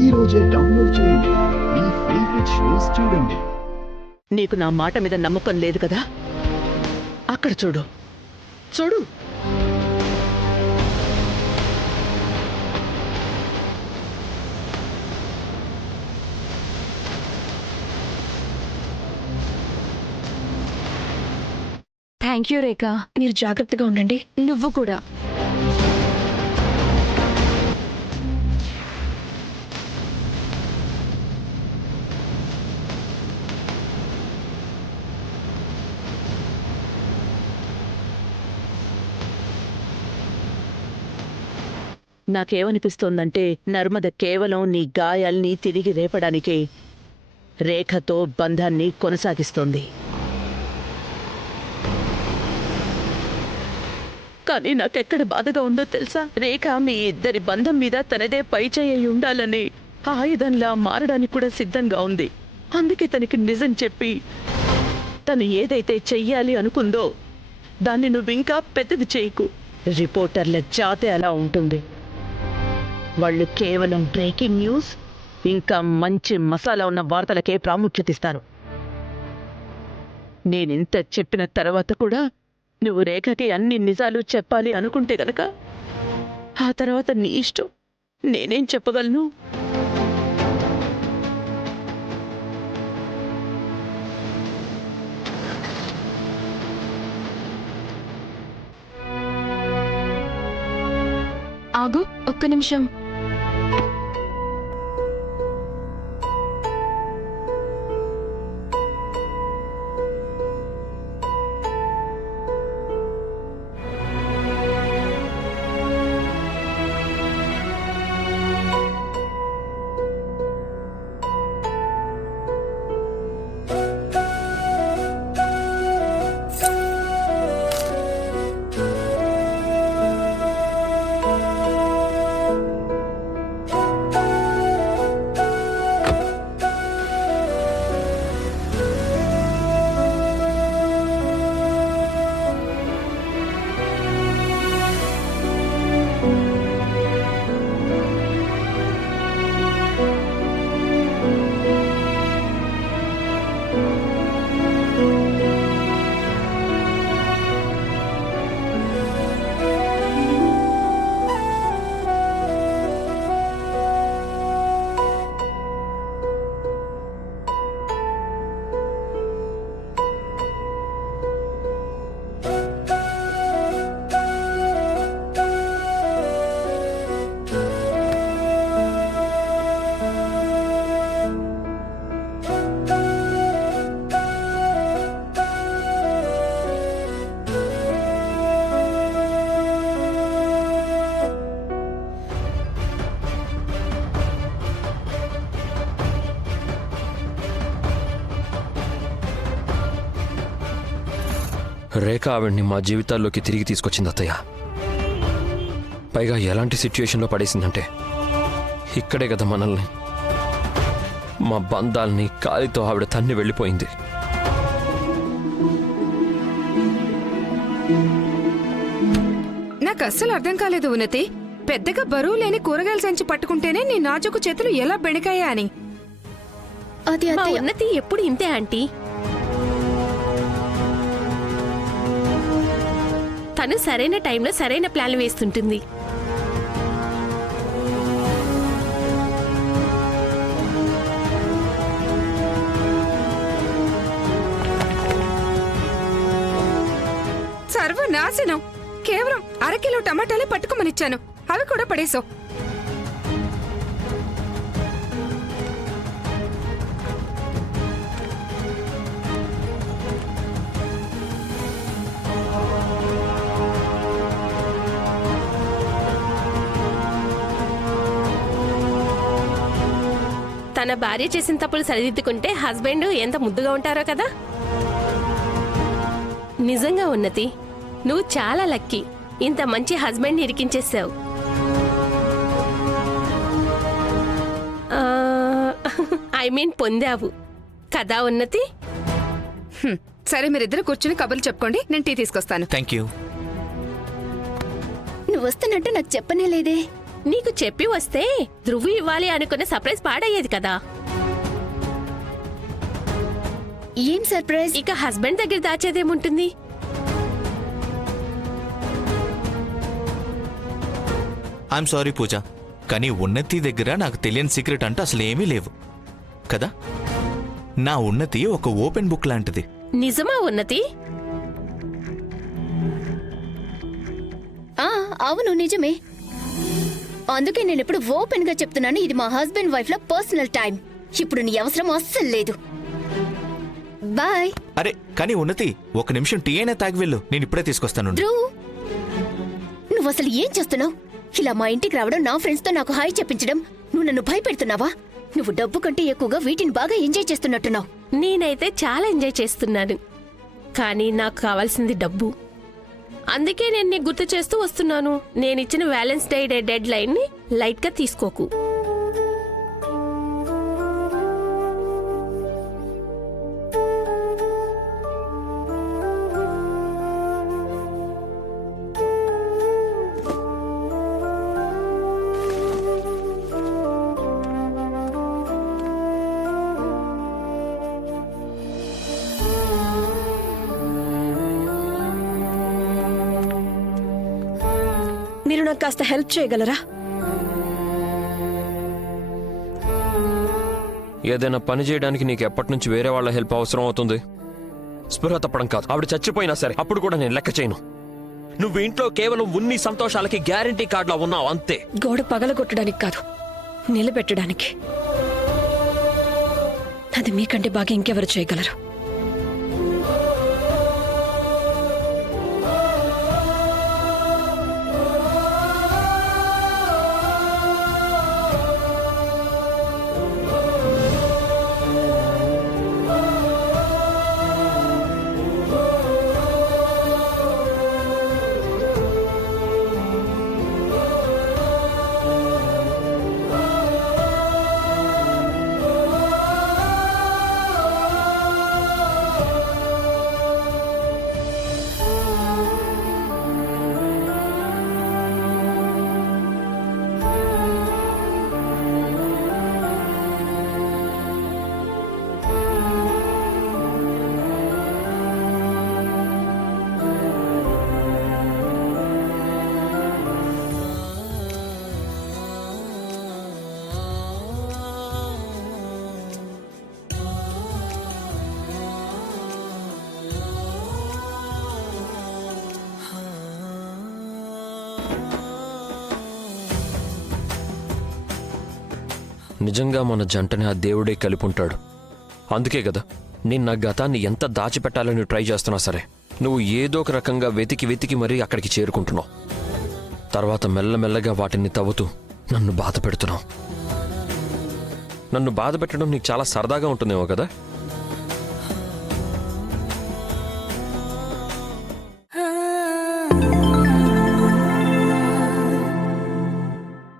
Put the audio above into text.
ఈ రోజే డౌన్లోడ్ చేయండి. మీ ఫేవరెట్ షోస్ చూడండి. నీకు నా మాట మీద నమ్మకం లేదు కదా? అక్కడ చూడు చూడు. థ్యాంక్ యూ రేఖ. మీరు జాగ్రత్తగా ఉండండి. నువ్వు కూడా. నాకేమనిపిస్తోందంటే నర్మద కేవలం నీ గాయాల్ని తిరిగి రేపడానికే రేఖతో బంధాన్ని కొనసాగిస్తోంది. కానీ నాకెక్కడ బాధగా ఉందో తెలుసా? రేఖ మీ ఇద్దరి బంధం మీద తనదే పైచేయి ఉండాలని ఆయుధంలా మారడానికి కూడా సిద్ధంగా ఉంది. అందుకే తనకి నిజం చెప్పి తను ఏదైతే చెయ్యాలి అనుకుందో దాన్ని నువ్వింకా పెద్దది చేయకు. రిపోర్టర్ల జాతే అలా ఉంటుంది. వాళ్ళు కేవలం బ్రేకింగ్ న్యూస్, ఇంకా మంచి మసాలా ఉన్న వార్తలకే ప్రాముఖ్యత ఇస్తారు. నేనింత చెప్పిన తర్వాత కూడా నువ్వు రేఖకి అన్ని నిజాలు చెప్పాలి అనుకుంటే గనక ఆ తర్వాత నీ ఇష్టం. నేనేం చెప్పగలను? ఆగు, ఒక్క నిమిషం. రేఖ ఆవిడ్ని మా జీవితాల్లోకి తిరిగి తీసుకొచ్చింది అత్తయ్య. పైగా ఎలాంటి సిచ్యుయేషన్లో పడేసిందంటే ఇక్కడే కదా మనల్ని, మా బంధాల్ని కాలితో ఆవిడ తన్ని వెళ్ళిపోయింది. నాకు అస్సలు అర్థం కాలేదు ఉన్నతి. పెద్దగా బరువు లేని కూరగాయల సంచి పట్టుకుంటేనే నీ నాజుకు చేతులు ఎలా బెణికాయా అని. అది మా ఉన్నతి ఎప్పుడు ఇంతే ఆంటీ. తను సరైన టైంలో సరైన ప్లాన్లు వేస్తుంటుంది. సర్వనాశనం. కేవలం 1/2 కిలో టమాటాలే పట్టుకోమనిచ్చాను, అవి కూడా పడేసావు. తన భార్య చేసిన తప్పులు సరిదిద్దుకుంటే హస్బెండ్ ఎంత ముద్దుగా ఉంటారో కదా. నిజంగా ఉన్నతి, నువ్వు చాలా లక్కీ. ఇంత మంచి హస్బెండ్ని ఇరికించేసావు. ఐ మీన్ పొందావు కదా ఉన్నతి. సరే, మీరిద్దరు కూర్చుని కబుర్లు చెప్పుకోండి, నేను టీ తీసుకొస్తాను. Thank you. నువ్వు వస్తున్నట్టు నాకు చెప్పనే లేదే. నీకు చెప్పి వస్తే ధ్రువు ఇవ్వాలి అనుకున్న సర్ప్రైజ్ పాడయ్యేది కదా. ఏం సర్ప్రైజ్? ఇక హస్బెండ్ దగ్గర దాచేదేముంటుంది? ఐఎమ్ సారీ పూజ, కానీ ఉన్నతి దగ్గర నాకు తెలియని సీక్రెట్ అంటే అసలు ఏమీ లేవు కదా. నా ఉన్నతి ఒక ఓపెన్ బుక్ లాంటిది. నిజమా ఉన్నతి? అవును నిజమే. అందుకే నేను ఇప్పుడు ఓపెన్ గా చెప్తున్నాను, ఇది మా హస్బెండ్ వైఫ్ ల పర్సనల్ టైం. ఇప్పుడు నీ అవసరం అస్సలు లేదు. బాయ్. అరే కానీ ఉన్నతి, ఒక నిమిషం టీ అయినా తాగి వెళ్ళు, నేను ఇప్పుడే తీసుకొస్తాను. ధ్రువ్, నువ్వు అసలు ఏం చేస్తున్నావు? ఇలా మా ఇంటికి రావడం, నా ఫ్రెండ్స్ తో నాకు హాయ్ చెప్పించడం, నువ్వు నన్ను భయపెడుతున్నావా? నువ్వు డబ్బు కంటే ఎక్కువగా వీటిని బాగా ఎంజాయ్ చేస్తున్నట్టున్నావు. నేనైతే చాలా ఎంజాయ్ చేస్తున్నాను, కానీ నాకు కావాల్సింది డబ్బు. అందుకే నేను నీకు గుర్తు చేస్తూ వస్తున్నాను. నేనిచ్చిన వ్యాలెన్స్ డే డెడ్ లైన్ ని లైట్ గా తీసుకోకు. మీరు నాకు కాస్త హెల్ప్ చేయగలరా? ఏదైనా పని చేయడానికి నీకు ఎప్పటి నుంచి వేరే వాళ్ళ హెల్ప్ అవసరం అవుతుంది? స్పృహ తప్పడం కాదు, ఆవిడ చచ్చిపోయినా సరే అప్పుడు కూడా నేను లెక్క చేయను. నువ్వు ఇంట్లో కేవలం ఉన్ని సంతోషాలకి గ్యారంటీ కార్డులా ఉన్నావు అంతే. గోడ పగలగొట్టడానికి కాదు, నిలబెట్టడానికి. అది మీకంటే బాగా ఇంకెవరు చేయగలరు? నిజంగా మన జంటని ఆ దేవుడే కలిపుంటాడు. అందుకే కదా నేను నా గతాన్ని ఎంత దాచిపెట్టాలని ట్రై చేస్తున్నా సరే నువ్వు ఏదో ఒక రకంగా వెతికి వెతికి మరీ అక్కడికి చేరుకుంటున్నావు. తర్వాత మెల్లమెల్లగా వాటిని తవ్వుతూ నన్ను బాధ పెడుతున్నావు. నన్ను బాధ పెట్టడం నీకు చాలా సరదాగా ఉంటుందేమో కదా.